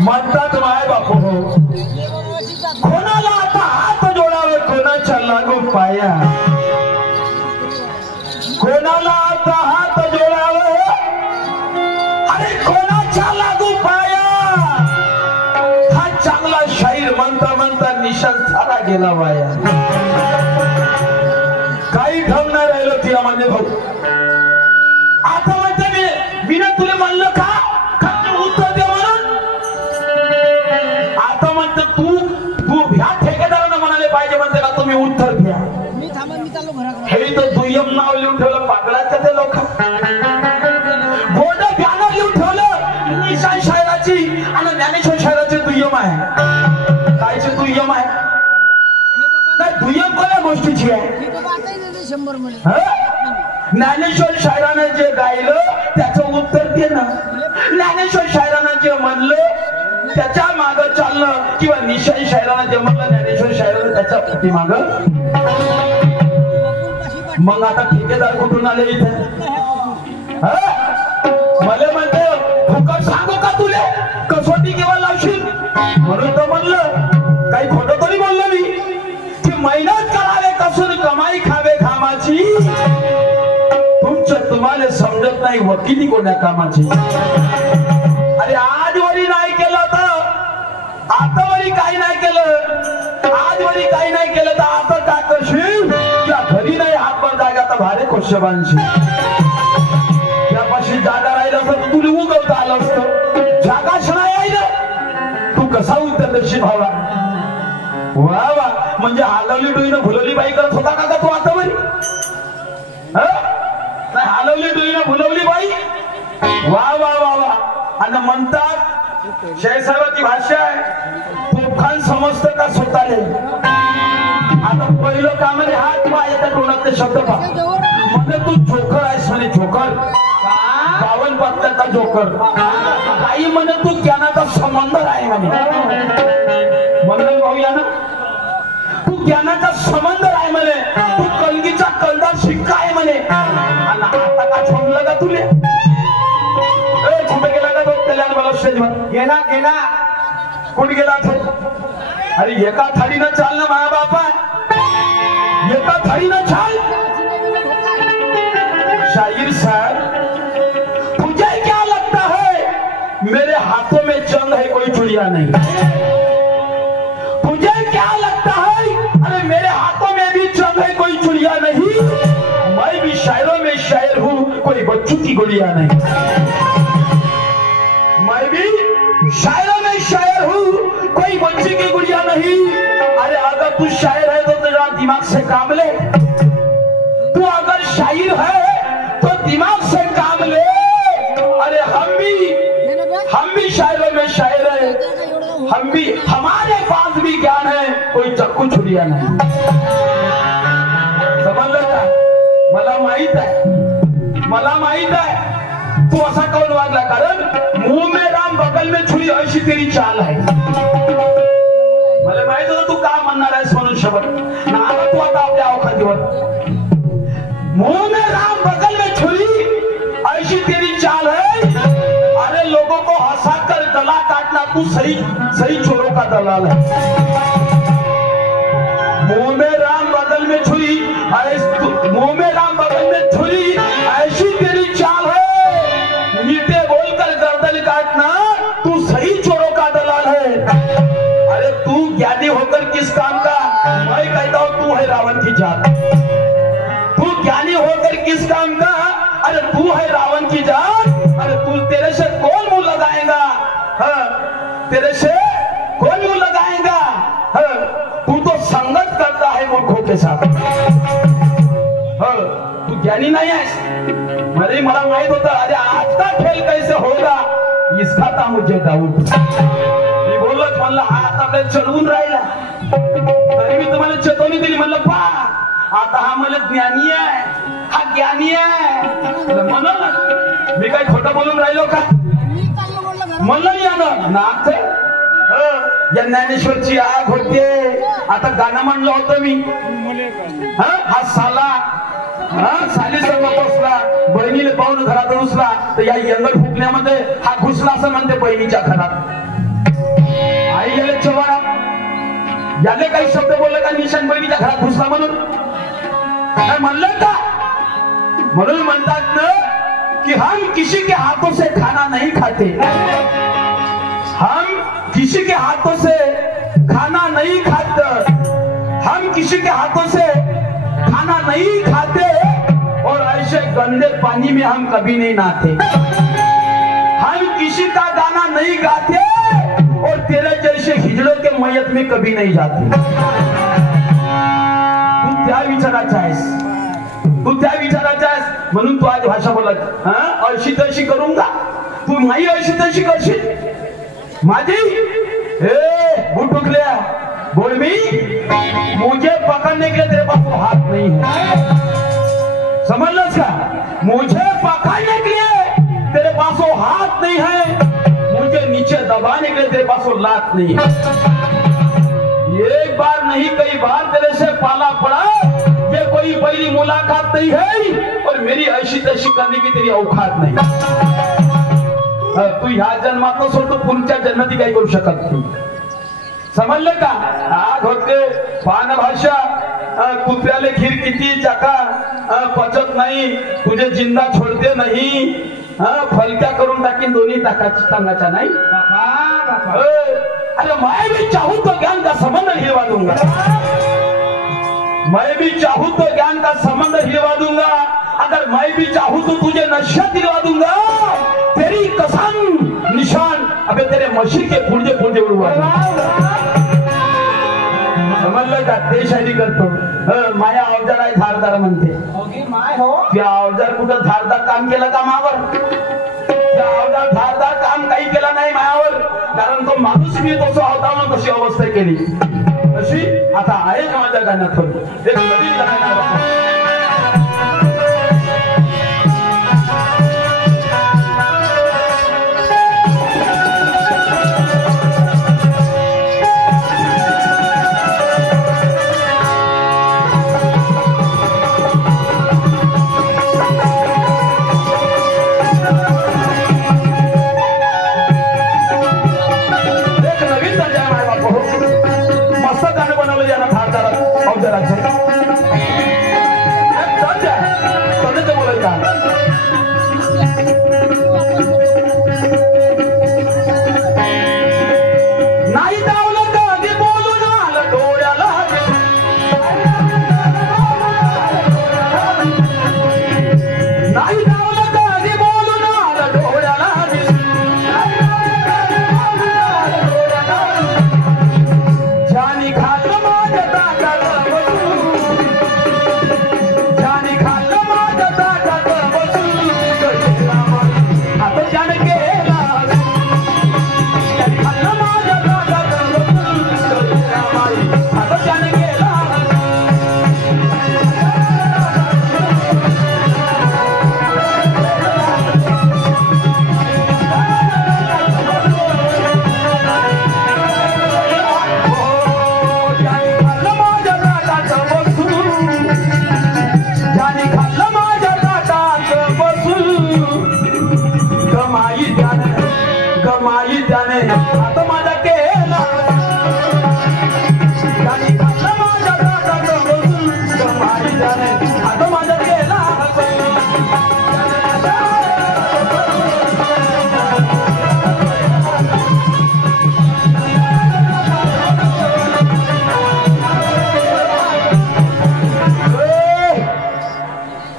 म्हणतात माय बापू कोणाला आता हात जोडावे कोणाच्या लागू पाया कोणाला आता हात जोडावे अरे कोणाच्या लागू पाया हा चांगला शाहीर म्हणता म्हणता निशान सारा गेला वाया काही ढंग नाही राहिलं ती आम्हाला भाऊ आता म्हणते मी ना तुला म्हणलं का उत्तर दे म्हणून आता म्हणते तू ह्या ठेकेदारांना म्हणाले पाहिजे म्हणते का तुम्ही उत्तर द्या हे तर दुय्यम नाव लिहून ठेवलं पागलाचं ते लोक बोर्ड बॅनर लिहून ठेवलं निशान शायराची आणि ज्ञानेश्वर शायराची दुय्यम आहे कायचे दुय्यम आहे नाही दुय्यम कोणत्या गोष्टीची आहे ज्ञानेश्वर शायराने जे गायलं त्याचं उत्तर दे ना ज्ञानेश्वर शायराने जे म्हणलं त्याच्या माग चालणं किंवा निशान शायराने जे म्हणलं ज्ञानेश्वर शायराने त्याच्या पाठीमाग मग आता ठेकेदार कुठून आले इथे मला म्हणते फुकट सांगू का तुले कसोटी केव्हा लावशील म्हणून तर म्हणलं काही खोटं तरी बोललो मी की मेहनत करावे कसून कमाई खावे कामाची तुमचं तुम्हाला समजत नाही वकिली कोण्या कामाची अरे आज वरी नाही केलं तर आता वरी काही नाही केलं आज वरी काही नाही केलं तर आता का करशील त्या घरी नाही हातभर जागा तर भारे कोशबांशी त्यापाशी जागा राहिलं असतं तुला उगवता आलं असतं जागाच नाही आहे तू कसा उत्तर देशील भावा वा वा म्हणजे हालवली डोईनं भुलवली बाई करत होता का तू आता वरी नाही हालवली डोईनं भुलवली बाई वा वा वा वा आणि म्हणतात शेसाहेबाची भाषा आहे तोफखान समजत का स्वतःले आता पहिलं कामाने हात पाय येतात तोंडातले शब्द पा म्हणजे तू जोकर आहेस म्हणे जोकर 52 पत्त्याचा जोकर काही म्हणे तू ज्ञानाचा संबंध आहे म्हणे म्हणलं भाऊ या ना तू ज्ञानाचा संबंध आहे म्हणे तू कलगीचा कलदार शिक्का आहे म्हणे आणि आता का छोडलं का तुले कुठे गेला का तो कल्याण मला स्टेजवर गेला गेला कुठे गेला तो अरे एका थाळीनं चाल ना माझा बापा एका थाळीनं चाल शाहीर साहब तुझे क्या लगता है मेरे हाथों में जंग है कोई चुड़िया नहीं तुझे क्या लगता है अरे मेरे हाथों में भी जंग है कोई चुड़िया नहीं मैं भी शायरों में शायर हूँ कोई बच्चों की गुड़िया नहीं मैं भी शायरों में शायर हूँ कोई बच्चे की गुड़िया नहीं अरे अगर तू शायर है तो तेरा दिमाग से काम ले तू अगर शायर है तो दिमाग से काम ले अरे हम भी शायरों में शायर है हम भी हमारे पास भी ज्ञान है कोई चक्कू छुरिया नहीं समजलं का मला माहित आहे तू असा कौन वागला कारण मुंह में राम बगल में छुरी अशी तेरी चाल आहे मला माहित होतं तू काय म्हणणार आहेस म्हणून शब्द ना आता तू आता आपल्या अवकाशावर मुंह में राम बगल में छुरी ऐसी तेरी चाल है अरे लोगों को हंसाकर गला काटना तू सही चोरों का दलाल है मुंह में राम बगल में छुरी मुंह में राम बगल में छुरी ऐसी तेरी चाल है मीठे बोलकर गर्दन काटना तू सही चोरों का दलाल है अरे तू ज्ञानी होकर किस काम का मैं कहता हूं तू है रावण की जात तू ज्ञानी होकर किस काम का अरे तू है रावण की जात अरे तू तेरे से कौन मुंह लगाएगा तेरे से कौन मुंह लगाएगा तू तो संगत करता है मूर्खों के साथ तू ज्ञानी नहीं है मला माहित होता अरे आज का खेल कैसे होगा इसका था मुझे डाऊट मी बोललोच म्हणलं हा आता आपल्याला चढवून राहिला तरी मी तुम्हाला चेतवणी दिली म्हणलं पा आता हा मला ज्ञानी आहे हा ज्ञानी आहे म्हणून मी काय खोटं बोलून राहिलो का? म्हणलं नाही आलं नाथ या ज्ञानेश्वरची आग होते. आता गाणं म्हणलं होतं मी. हा साला साली सर्व बसला बहिणीला पाहून घरात घुसला तर या यंगल फुकण्यामध्ये हा घुसला असं म्हणते बहिणीच्या घरात. आई गेले चव्हाणा याले काही शब्द बोलले का निशान बहिणीच्या घरात घुसला म्हणून काय म्हणलं का? म्हणून म्हणतात ना कि हम किसी के हाथों से खाना नहीं खाते. हम किसी के हाथों से खाना नहीं खाते. हम किसी के हाथों से खाना नहीं खाते और ऐसे गंदे पानी में हम कभी नहीं नहाते. हम किसी का गाना नहीं गाते और तेरे जैसे हिजड़ों के मैयत में कभी नहीं जाते. तू क्या विचारायचा आहेस? तू त्या विचारायचा आहेस म्हणून तू आज भाषा बोलत अशी तशी करूंगा. तू माई अशी तशी करशील माझी बूट उठल्या बोल मी मुझे पकड़ने के लिए तेरे पास वो हाथ नहीं है. समझलस का? मुझे पकड़ने के लिए तेरे पास वो हाथ नहीं है. मुझे नीचे दबाने के लिए तेरे पास वो लात नहीं है. एक बार नहीं कई बार तेरे से पाला पड़ा. ये कोई पहली मुलाकात नहीं है और मेरी ऐसी तैसी करने की तेरी औकात नहीं. तू ह्या जन्मात नसो तू पुढच्या जन्मात काही करू शकत नाही. समजलं का? आग होते पान भाषा कुत्र्याले खीर किती चाका पचत नाही. तुझे जिंदा छोडते नाही. फलक्या करून टाकीन दोन्ही टांगाच्या नाही. अरे मैं भी चाहूं तो ज्ञान का संबंध हिलवा दूंगा. मैं भी चाहूं तो ज्ञान का संबंध हिलवा दूंगा. अगर मैं भी चाहूं तो तुझे नशा दिलवा दूंगा. तेरी कसम निशान अबे तेरे मशीन के पुर्जे पुर्जे उड़वा. समजलं का? ते शायरी करतो. माया अवजार आहे धारदार म्हणते. त्या अवजार कुठं धारदार काम केलं का मावर? त्या अवजार धारदार काम काही केलं नाही मायावर. कारण तो माणूस मी तसं होता म्हणून तशी अवस्था केली. तशी आता आहे का माझ्या गाण्यात एक नवीन गाणं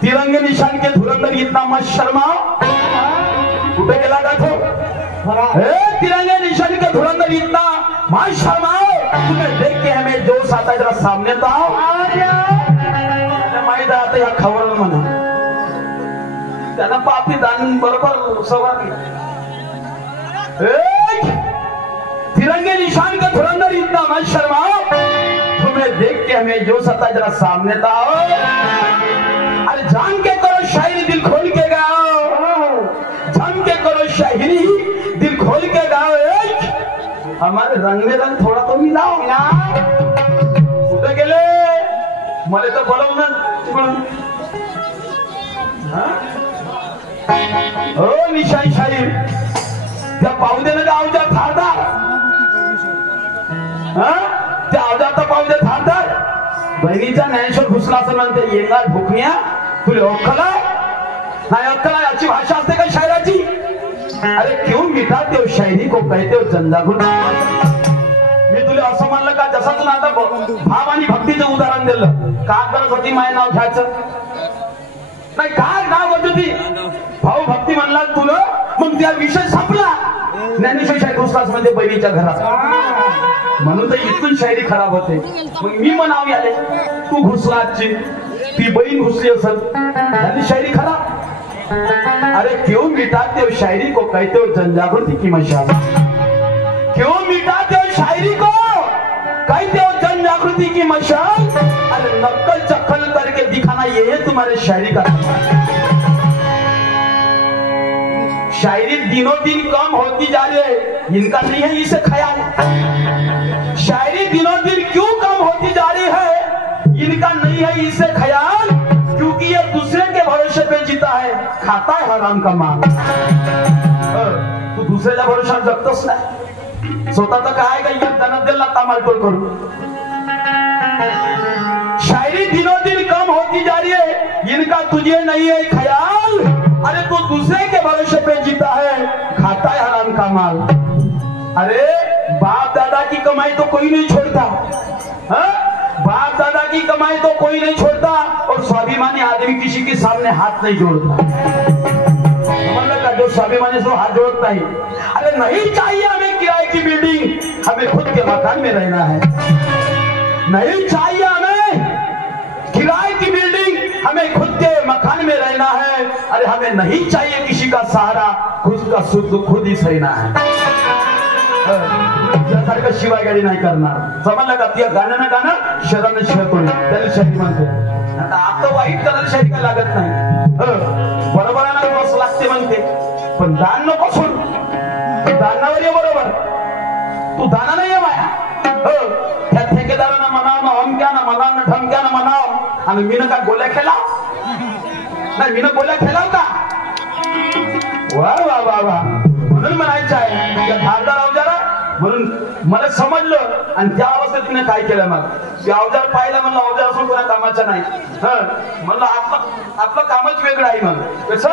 तिरंगे निशान के धुरंधर इतना मत शर्माओ. कुठे गेला का तो? तिरंगे निशान के धुरंधर इतना मत शर्माओ. तुम्हें देख के हमें जोश आता है. जरा सामने तो आओ. माहिती आता या खबर म्हणा त्यांना पापी दान बरोबर सवार. तिरंगे निशान का धुरंधर इतना मत शर्माओ. तुम्हें देख के हमें जोश आता है. जरा सामने तो आओ. अरे जान के करो शायरी दिल खोल के गाओ. हमारे रंग में रंग थोड़ा तो मिलाओ ना। कुठे गेले मला तर बोलव ना हो निशाई शाही त्या पाहू दे ना गावच्या थारदार त्या अवजात पाहू दे थारदार बहिणीचा ज्ञानेश्वर घुसला असं म्हणते येणार भुकण्या तुला ओळखला नाही ओळखला याची भाषा असते का शायराची अरे क्यों मिटाते हो शायरी को कहते हो जनजागृत मी तुला असं म्हणलं का जसा तू आता भाव आणि भक्तीचं उदाहरण दिलं का करत होती माय नाव घ्यायचं नाही काय नाव होत होती भाऊ भक्ती म्हणला तुला मग त्या विषय संपला ज्ञानेश्वर शाहीर घुसलास मध्ये बहिणीच्या घरात म्हणून तर इथून शायरी खराब होते मग मी म्हणावी आले तू घुसलाची ती बहीण घुसली असत झाली शायरी खराब अरे क्यों मिटाते हो शायरी को कहते हो जनजागृति की मशाल क्यों मिटाते हो शायरी को कहते हो जनजागृति की मशाल अरे नक्कल चक्कल करके दिखाना ये है तुम्हारे शायरी का शायरी दिनों दिन कम होती जा रही है इनका नहीं है इसे ख्याल शायरी दिनों दिन क्यों कम होती जा रही है इनका नहीं है इसे ख्याल क्योंकि ये दूसरे के भरोसे पे जीता है खाता है हराम का माल तू दुसऱ्याच्या भरोशावर जगतोस नाही स्वतःच काय काही त्यांना दिला कामालटोल करू शायरी दिनों दिन कम होती जा रही है इनका तुझे नहीं है ख्याल अरे तू दूसरे के भरोसे पे जीता है खाता है हराम का माल अरे बाप दादा की कमाई तो कोई नहीं छोड़ता बाप दादा की कमाई तो कोई नहीं छोड़ता और स्वाभिमानी आदमी किसी के सामने हाथ नहीं जोड़ता का जो स्वाभिमानी से हाथ जोड़ता ही अरे नहीं चाहिए हमें किराए की बिल्डिंग हमें खुद के मकान में रहना है नहीं चाहिए हमें किराए की बिल्डिंग हमें खुद के मकान में रहना है अरे हमें नहीं चाहिए किसी का सहारा खुद का सुख खुद ही सहना है यासारखं शिवागाडी नाही करणार समजलं का त्या गाणं ना गाणं शहराने शिरतोय त्याला शायरी म्हणते आता आता वाईट करायला शायरी का लागत नाही बरोबराला बस लागते म्हणते पण दान नको सोड दानावर ये बरोबर तू दाना नाही आहे माया त्या ठेकेदारांना म्हणाव ना अमक्यानं म्हणाव ना ठमक्यानं म्हणाव आणि मीनं काय गोल्या खेळा नाही मीनं गोल्या खेळाव का वा वा वा वा म्हणून म्हणायचं आहे धारदार अवजारा म्हणून मला समजलं आणि त्या अवस्थेत तिने काय केलं मग ते अवजार पाहिलं म्हणलं अवजार असून कोणा कामाचा नाही म्हणलं आपलं कामच वेगळं आहे मग कसं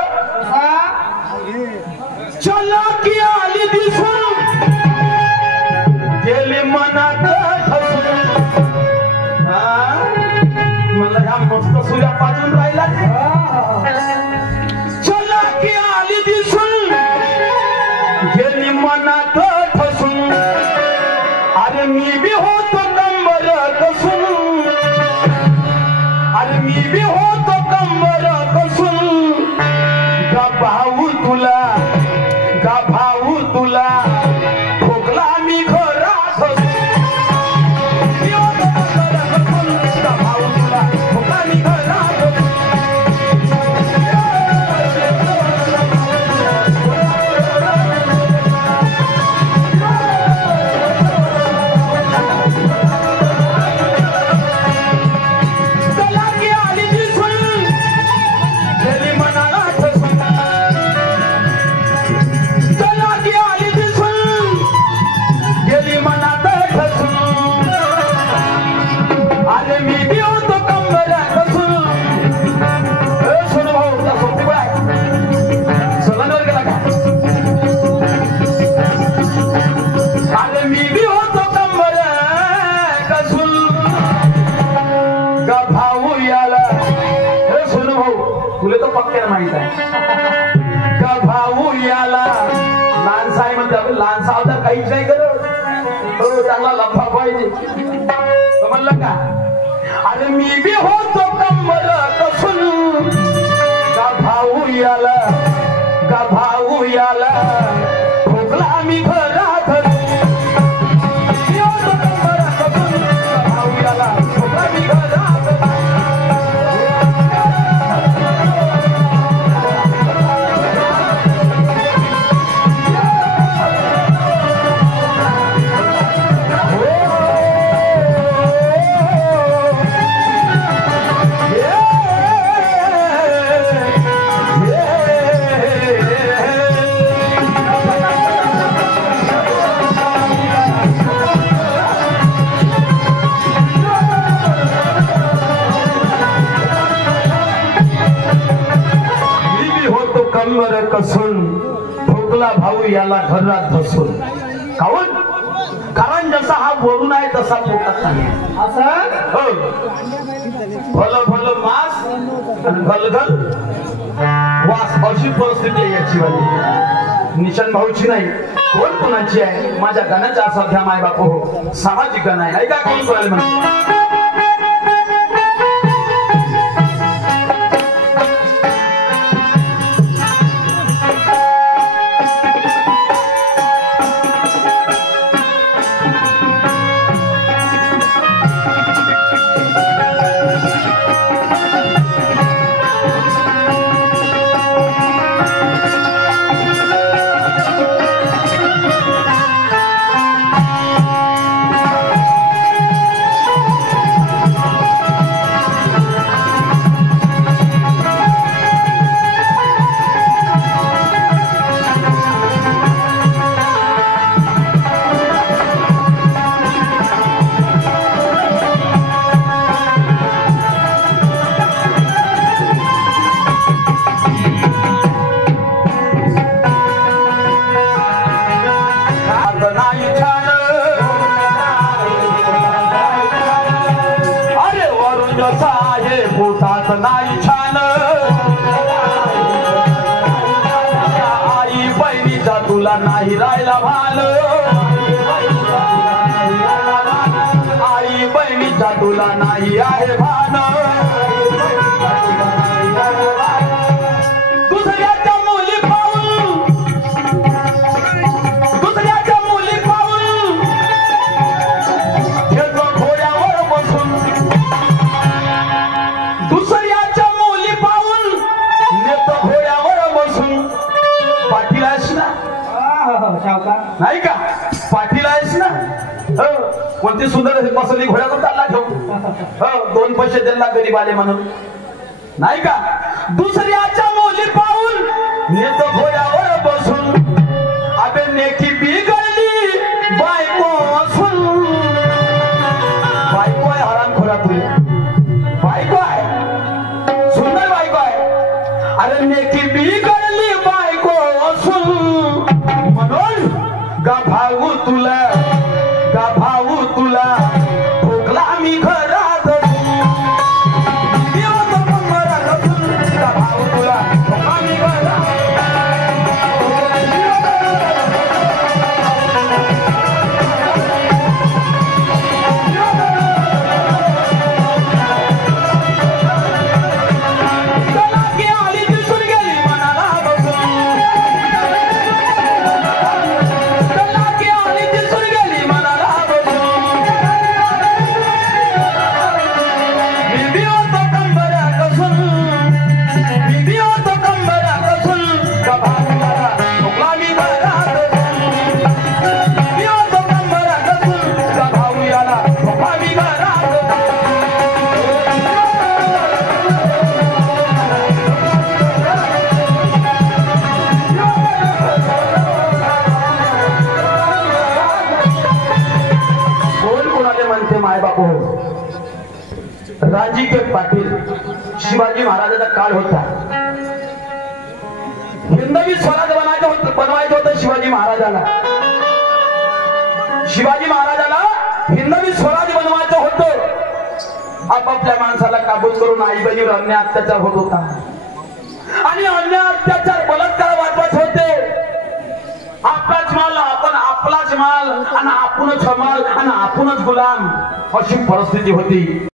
चला की आली दिसून गेली मनात म्हणलं ह्या मस्त सूर्या पाजून राहिला चला की आली दिसून गेली मनात ठसून अरे मी बी होतो कंबर कसून अरे मी बी होतो कंबर कसून का भाऊ तुला ठोकला मी घरात मी होतो कंबर कसून का भाऊ तुला ठोकला मी घरात तुला तो पक्क्याला माहित आहे का भाऊ याला लहानसा आहे म्हणते लहानसा होता काहीच नाही करत हो चांगला लफा पाहिजे समजलं का अरे मी बी होतो कंबर कसून का भाऊ याला ठोकला मी घरात मी होतो कंबर कसून का भाऊ याला ठोकला मी घरात कंबर कसून ठोकला भाऊ याला घरात धसून. काऊन? कारण जसा हा वरून आहे तसा पोटात नाही. भल भल मास आणि भलगल वास अशी परिस्थिती आहे याची वाली. निशान भाऊची नाही, कोण कोणाची आहे? माझ्या गाण्याचा सध्या माय बाप हो सामाजिक गाणं आहे. ऐका कोण बोलायला म्हणते. नाही छान आई बहिणीचा तुला नाही राहिला भान. आई बहिणीचा तुला नाही आहे भान. दुसऱ्याच्या मुली पाहून दुसऱ्याच्या मुली पाहून घेतो घोड्यावर बसून. दुसऱ्याच्या मुली पाहून नेतो घोड्यावर बसून. पाठीला आहेस ना? नाही का? पाठीला आहेस ना? कोणती सुंदर मसली घोड्यावर चालला घेऊ. दोन पैसे द्यायला गरीब आले म्हणून नाही का? दुसऱ्याच्या मुली पाहून नेतो घोड्यावर बसून. अबे नेकी बिघडली बायको असून. बायको आहे हरामखोरा तुला. बायको आहे, सुंदर बायको आहे. अरे नेकी बिघडली बायको असून म्हणून गा भाऊ तुला ठोकला मी घरात. गा भाऊ तुला ठोकला मी घरात. माय बाप हो. राजी के पाटील शिवाजी महाराजांचा काळ होता. हिंदवी स्वराज बनवायचं होतं शिवाजी महाराजाला. शिवाजी महाराजाला हिंदवी स्वराज बनवायचं होतं. आपापल्या माणसाला काबूत करून आई बहिणीवर अन्याय अत्याचार होत होता आणि अन्याय अत्याचार बलात्कार वाटवायचे होते. आपलाच माल आपण आपलाच माल आणि आपणच हमाल आणि आपणच गुलाम अशी परिस्थिती होती.